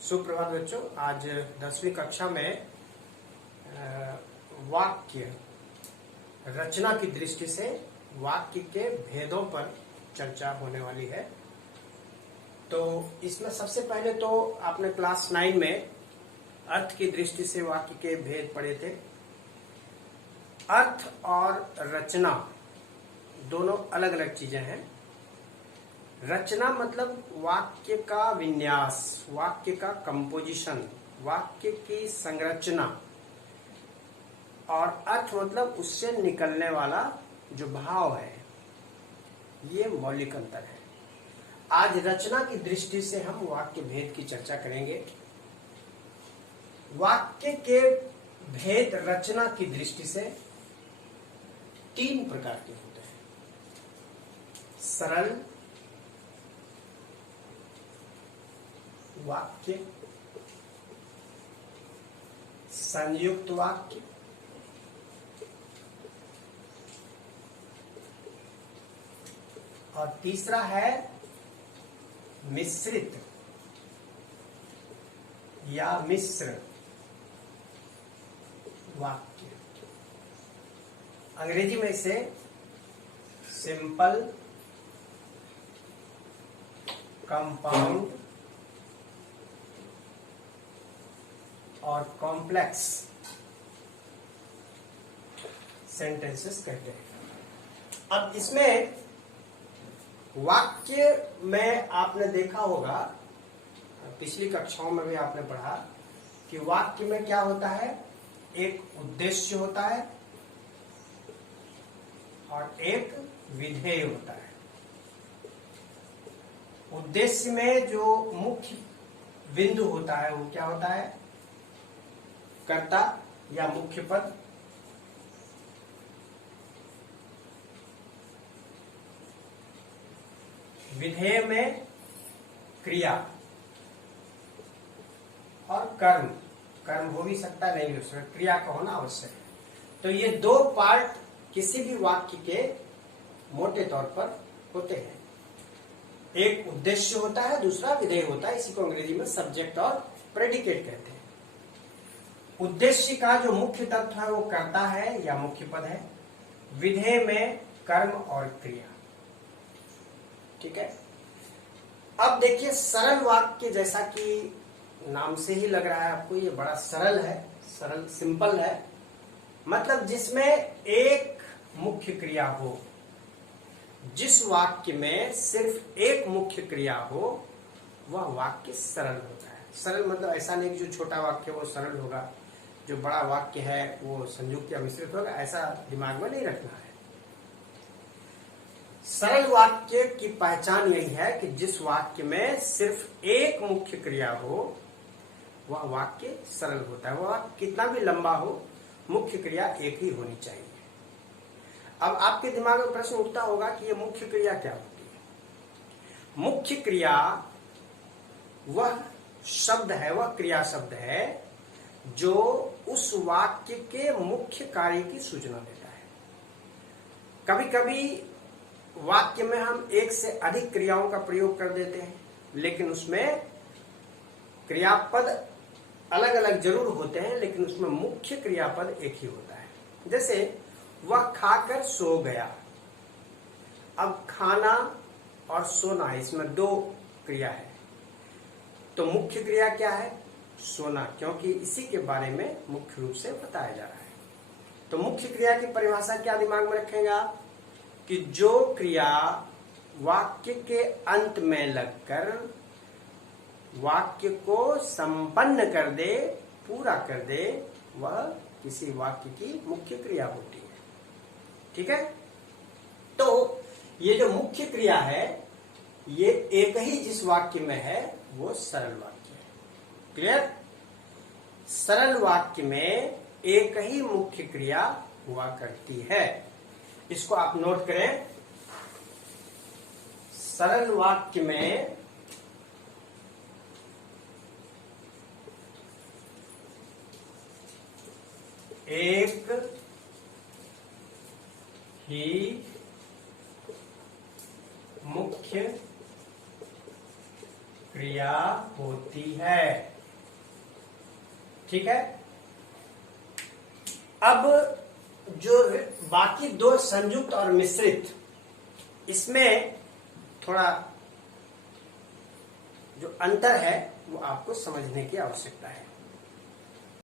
सुप्रभात बच्चों। आज 10वीं कक्षा में वाक्य रचना की दृष्टि से वाक्य के भेदों पर चर्चा होने वाली है। तो इसमें सबसे पहले तो आपने क्लास 9 में अर्थ की दृष्टि से वाक्य के भेद पढ़े थे। अर्थ और रचना दोनों अलग अलग चीजें हैं। रचना मतलब वाक्य का विन्यास, वाक्य का कंपोजिशन, वाक्य की संरचना, और अर्थ मतलब उससे निकलने वाला जो भाव है। ये मौलिक अंतर है। आज रचना की दृष्टि से हम वाक्य भेद की चर्चा करेंगे। वाक्य के भेद रचना की दृष्टि से 3 प्रकार के होते हैं। सरल वाक्य, संयुक्त वाक्य और तीसरा है मिश्रित या मिश्र वाक्य। अंग्रेजी में इसे सिंपल, कंपाउंड और कॉम्प्लेक्स सेंटेंसेस कहते हैं। अब इसमें वाक्य में आपने देखा होगा, पिछली कक्षाओं में भी आपने पढ़ा कि वाक्य में क्या होता है, एक उद्देश्य होता है और एक विधेय होता है। उद्देश्य में जो मुख्य बिंदु होता है वो क्या होता है, कर्ता या मुख्य पद। विधेय में क्रिया और कर्म, कर्म हो भी सकता नहीं भी हो सकता, क्रिया का होना आवश्यक है। तो ये 2 पार्ट किसी भी वाक्य के मोटे तौर पर होते हैं। एक उद्देश्य होता है, दूसरा विधेय होता है। इसी को अंग्रेजी में सब्जेक्ट और प्रेडिकेट कहते हैं। उद्देश्य का जो मुख्य तत्व है वो कर्ता है या मुख्य पद है। विधेय में कर्म और क्रिया। ठीक है। अब देखिए, सरल वाक्य, जैसा कि नाम से ही लग रहा है आपको, ये बड़ा सरल है, सरल सिंपल है। मतलब जिसमें एक मुख्य क्रिया हो। जिस वाक्य में सिर्फ एक मुख्य क्रिया हो वह वाक्य सरल होता है। सरल मतलब ऐसा नहीं कि जो छोटा वाक्य वो सरल होगा, जो बड़ा वाक्य है वो संयुक्त या मिश्रित होगा, ऐसा दिमाग में नहीं रखना है। सरल वाक्य की पहचान यही है कि जिस वाक्य में सिर्फ एक मुख्य क्रिया हो वह वाक्य सरल होता है। वह कितना भी लंबा हो, मुख्य क्रिया एक ही होनी चाहिए। अब आपके दिमाग में प्रश्न उठता होगा कि ये मुख्य क्रिया क्या होती है। मुख्य क्रिया वह शब्द है, वह क्रिया शब्द है जो उस वाक्य के मुख्य कार्य की सूचना देता है। कभी कभी वाक्य में हम एक से अधिक क्रियाओं का प्रयोग कर देते हैं, लेकिन उसमें क्रियापद अलग अलग जरूर होते हैं, लेकिन उसमें मुख्य क्रियापद एक ही होता है। जैसे वह खाकर सो गया। अब खाना और सोना, इसमें 2 क्रिया है। तो मुख्य क्रिया क्या है, सोना, क्योंकि इसी के बारे में मुख्य रूप से बताया जा रहा है। तो मुख्य क्रिया की परिभाषा क्या दिमाग में रखेगा कि जो क्रिया वाक्य के अंत में लगकर वाक्य को संपन्न कर दे, पूरा कर दे, वह किसी वाक्य की मुख्य क्रिया होती है। ठीक है। तो ये जो मुख्य क्रिया है ये एक ही जिस वाक्य में है वो सरल वाक्य है। क्लियर। सरल वाक्य में एक ही मुख्य क्रिया हुआ करती है। इसको आप नोट करें। सरल वाक्य में एक ही मुख्य क्रिया होती है। ठीक है। अब जो बाकी दो संयुक्त और मिश्रित, इसमें थोड़ा जो अंतर है वो आपको समझने की आवश्यकता है।